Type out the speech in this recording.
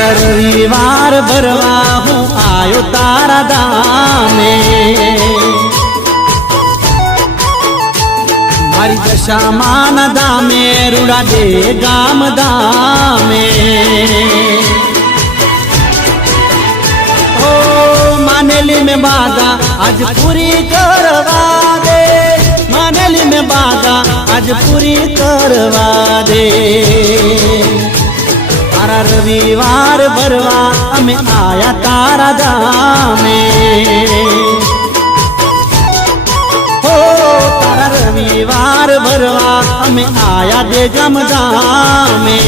रविवार भरवा हूँ आयो तारा धामे मारी दशा मान धामे रूड़ा दे गाम धामे ओ मानेली में बाधा आज पूरी करवा दे मानेली में बाधा आज पूरी करवा दे तारा रविवार भरवा हमें आया तारा धामे हो तारा रविवार भरवा हमें आया दे गम धामे।